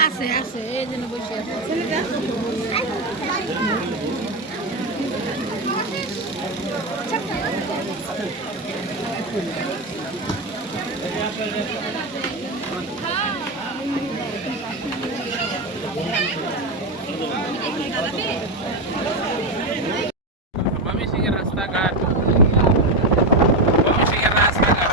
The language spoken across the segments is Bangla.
আছে আছে এই জন্য বসে আছে ময়মনসিংহের রাস্তাঘাট ময়মনসিংহের রাস্তাঘাট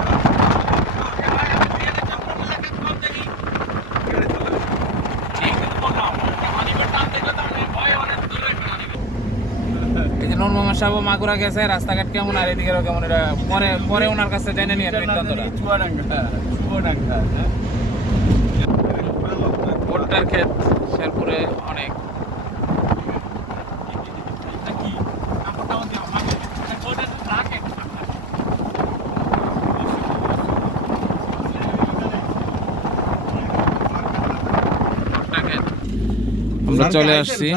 নুন মোহাম্মদ সাহেব মাগুরা গেছে রাস্তাঘাট কেমন আর এদিকে কেমন? এটা পরে পরে ওনার কাছে জেনে নিয়ে বৃত্তান্তটা ভুট্টার ক্ষেত শেরপুরে অনেক। আমরা চলে আসছি।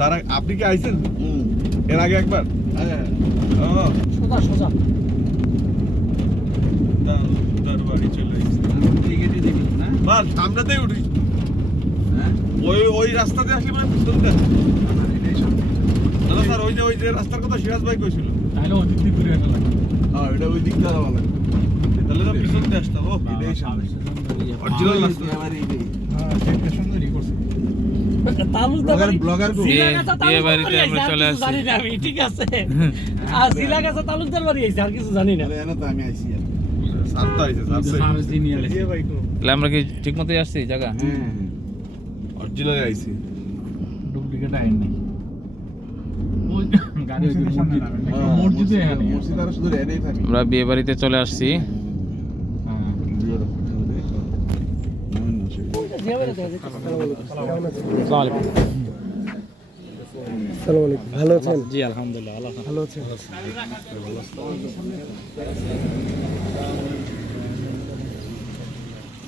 স্যার আপনি কি আইছেন এর আগে একবার ও সোজা সোজা দরবারি চলে বাস সামনেতেই উঠি ওই ওই রাস্তাতে আসলে মানে না স্যার ওই যে ওই যে রাস্তার কথা সিরাজ ভাই কইছিল তাহলে ওদিক দিয়ে ঘুরে আসা লাগে হ্যাঁ এটা ওই দিকটা যাওয়া লাগে তাহলে তো পিছন দিয়ে আসতাম ও এটাই সামনে অরিজিনাল রাস্তা হ্যাঁ সেটা বিয়ে বিয়ে বাড়িতে আমরা চলে আসছি। জানি না আমি ঠিক আছে? আর জিলা তালুকদার বাড়ি আইছে আর কিছু জানি না। আমি আইছি স্যার তো আইছে স্যার তাহলে আমরা কি ঠিক মতোই আসছি জায়গা? অরিজিনাল আইছি। ডুপ্লিকেট আইন নাই। শুধু এনেই থাকি। আমরা বিয়ে বাড়িতে চলে আসছি। ভালো আছেন? জি আলহামদুলিল্লাহ ভালো আছেন?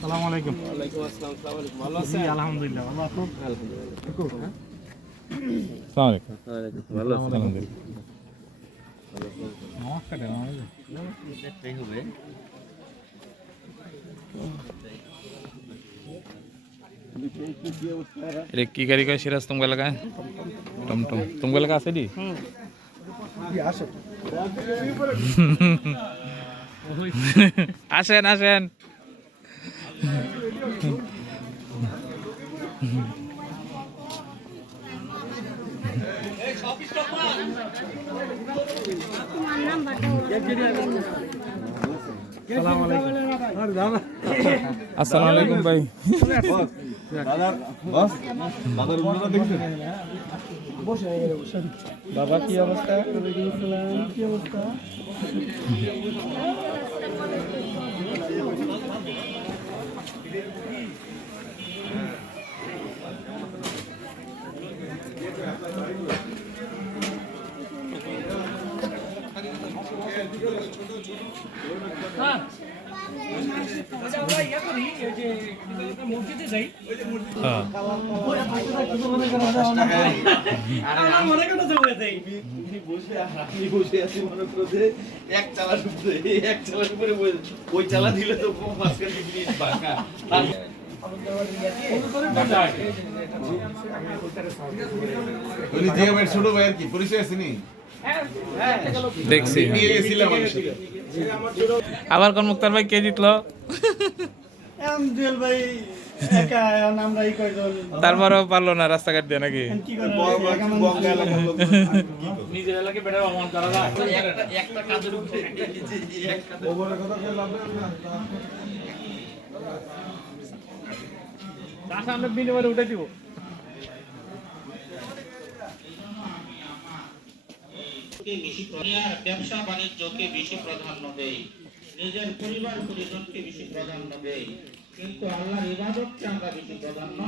সালাম আলাইকুম। ভালো আছেন? আলহামদুলিল্লাহ ভালো আছো আসসালামু আলাইকুম। ভালো আছি নমস্কার এটা কি গাড়ি কয়? সিরাজ তুমগা এলাকায়? টমটম তুমগা এলাকা আছে ডি আসেন আসেন। আসসালামু আলাইকুম ভাই। বাবা কি অবস্থা? কি অবস্থা মসজিদে যাই হ্যাঁ আমার মনে কেন যাব যাই আমি বসে আছি মনে করো যে এক চালা এক চালা ডুবে ওই চালা দিলে তো মাঝখানে জিনিস বাঁকা উনি যে আমার ছোট ভাই আর কি পরিচয় আছে নি? দেখছি। নিয়ে গেছিলাম আমার সাথে। আবার কোন মুক্তার ভাই কে জিতলো? আমরা তারপরেও পারল না রাস্তাঘাট দিয়ে নাকি? কি করে বঙ্গ এলাকার লোক নিজের এলাকায় বেড়া অমন করা যায় একটা একটা কাজের উপরে একটা ওপরের কথা কইলে লাভ নাই না। তার সামনে বিনিময়ে উঠে দিব কে বেশি ব্যবসা বাণিজ্যকে বেশি প্রাধান্য দেয়। নিজের পরিবার পরিজনকে বেশি প্রাধান্য দেয়। কিন্তু আল্লাহর ইবাদতকে আমরা বেশি প্রাধান্য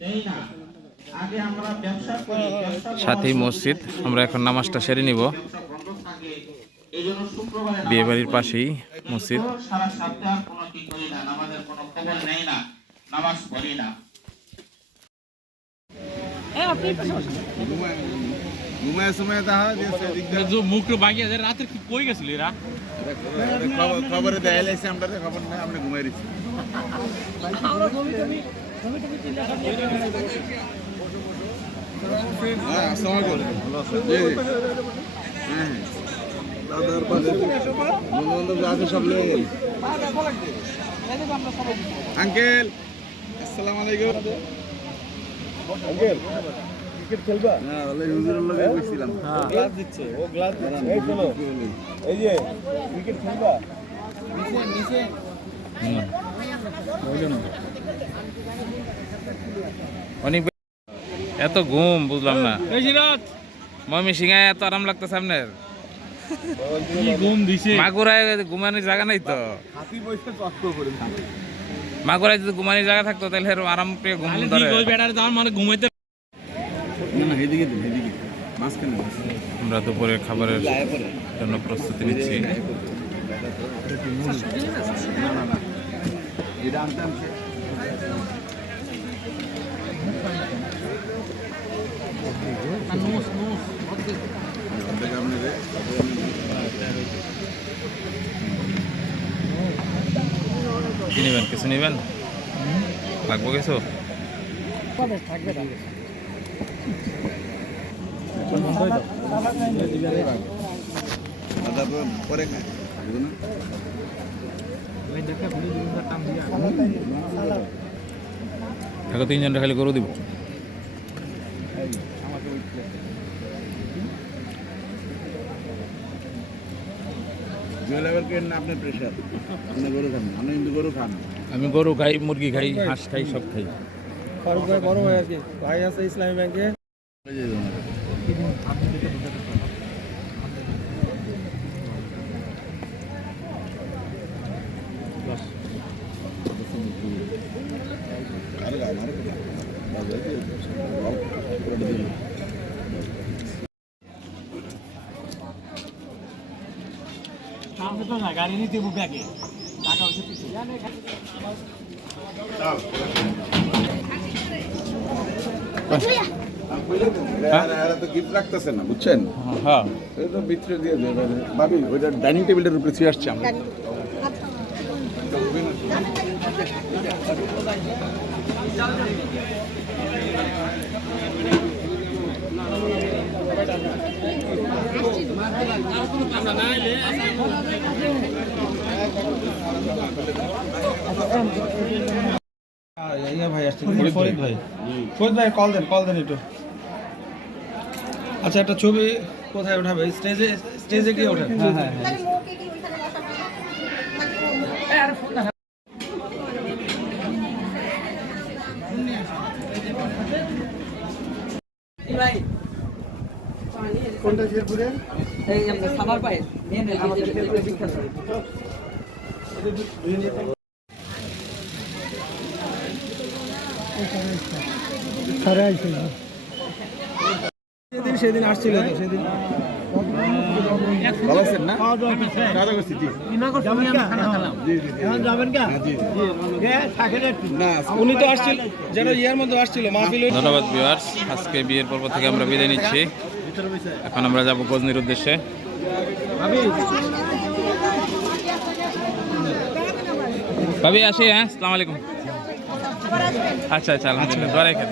দেই না। আগে আমরা ব্যবসা করি সাথেই মসজিদ আমরা এখন নামাজটা সেরে নিব। বিয়ে বাড়ির পাশেই মসজিদ। সারা সপ্তাহ কোনো কি করি না নামাজের কোনো খবর নেই না নামাজ পড়ি না। আপনি ঘুমায় সময় দেখা দিয়েছে এদিক দিয়ে। যে মুখটা বাগিয়ে যায় রাতের কি কই গেছিল এরা? খবর- দেয় লাইছে আমরা খবর নাই আমরা ঘুমাই রয়েছি। হ্যাঁ আসসালামু আলাইকুম। ভালো আছেন জি। জি হ্যাঁ হ্যাঁ। দাদার পাশে বন্ধু বান্ধব যা আছে সব গেল। আঙ্কেল আসসালামু আলাইকুম। আঙ্কেল। ক্রিকেট খেলবা? না ওই হুজুরের লগে বসছিলাম গ্লাস দিচ্ছে ও গ্লাস দিচ্ছে। এই শোনো এই যে ক্রিকেট খেলবা? অনেক এত ঘুম বুঝলাম না। মমি সিংহায় এত আরাম লাগতেছে আপনার? কি ঘুম দিছে? মাগুরায় ঘুমানোর জায়গা নাই তো। মাগুরায় যদি ঘুমানোর জায়গা থাকতো তাহলে আরাম পেয়ে ঘুম ধরে। মানে ঘুমাইতে না না এদিকে দিন এদিকে মাঝখানে আমরা দুপুরের খাবারের জন্য প্রস্তুতি নিচ্ছি। কি নেবেন কিছু নেবেন? লাগবো কিছু? তারপর পরে খায় এখন তিনজনটা খালি গরু দিব। আমি গরু খাই, মুরগি খাই, হাঁস খাই, সব খাই। ফারুক ভাই বড় ভাই আর কি। ভাই আছে ইসলামী ব্যাংকে। গাড়ি নিতে বুকে আগে। টাকা হচ্ছে পিছু এরা তো গিফট রাখতেছে না বুঝছেন? হ্যাঁ। এই তো ভিতরে দিয়ে দেবে ভাবি ওইটা ডাইনিং টেবিলের উপরে ছুঁয়ে আসছে আমরা। ভাই আসছে। ফরিদ ভাই। ফরিদ ভাই কল দেন কল দেন একটু। আচ্ছা একটা ছবি কোথায় উঠাবে স্টেজে স্টেজে গিয়ে ওঠেন। হ্যাঁ হ্যাঁ তাহলে মুখে কি ওইখানে বসাবো সেদিন সেদিন আসছিল সেদিন। ভালো আছেন না? খাওয়া দাওয়া করছি জি। যাবেন কা উনি তো আসছিল যেন ইয়ের মধ্যে আসছিল মাহফিল ধন্যবাদ ভিউয়ার্স আজকে বিয়ের পর্ব থেকে আমরা বিদায় নিচ্ছি। এখন আমরা যাব গজনির উদ্দেশ্যে। ভাবি আসি হ্যাঁ আসসালামু আলাইকুম। আচ্ছা আচ্ছা আলহামদুলিল্লাহ দোয়া রাখেন।